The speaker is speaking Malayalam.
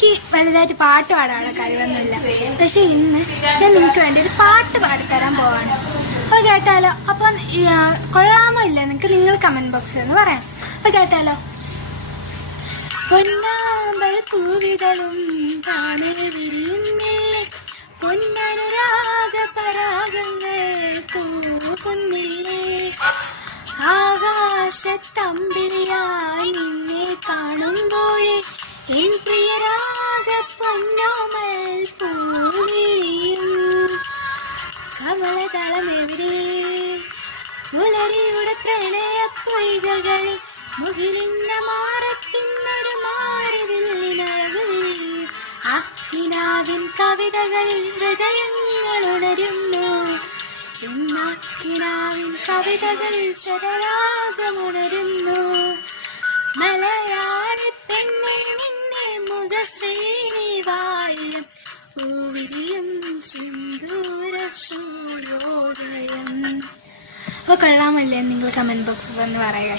എനിക്ക് വലുതായിട്ട് പാട്ട് പാടാനുള്ള കഴിവൊന്നുമില്ല. പക്ഷെ ഇന്ന് ഞാൻ നിങ്ങൾക്ക് വേണ്ടി ഒരു പാട്ട് പാടിത്തരാൻ പോവാണ്. അപ്പോൾ കേട്ടാലോ? അപ്പം കൊള്ളാമോ ഇല്ല നിങ്ങൾക്ക് നിങ്ങൾ കമൻറ്റ് ബോക്സിൽ ഒന്ന് പറയാം. അപ്പോൾ കേട്ടാലോ? പൊന്നാമ്പൽ പൂവിതളും താനേ വിരിയുന്നില്ലേ, പൊന്നനുരാഗ പരാഗങ്ങൾ പൂകുന്നില്ലേ, ആകാശത്തമ്പിളിയായി നിന്നെ കാണുമ്പോഴേ എൻ പ്രിയരാഗ പൊന്നോമൽ പൂവിരിയും. കമലതളമെവിടെ പുലരിയുടെ പ്രണയ പൊയ്കകളിൽ മുകിലിന്ന മാറത്തിന്നൊരു മാറിവില്ലിനഴകിൽ അക്കിനാവിൻ കവിതകളിൽ ഹൃദയങ്ങൾ ഉണരുന്നു. കിനാവിൻ കവിതകളിൽ ശരരാഗമുണരുന്നു. മലയാളി പെണ്ണെ നിന്നെ മുഖശ്രീനിവായം പൂവിരിയും സിന്ദൂര സൂര്യോദയം. അപ്പോൾ കൊള്ളാമല്ലേ? നിങ്ങൾ കമൻറ്റ് ബോക്സിൽ വന്ന് പറയുക.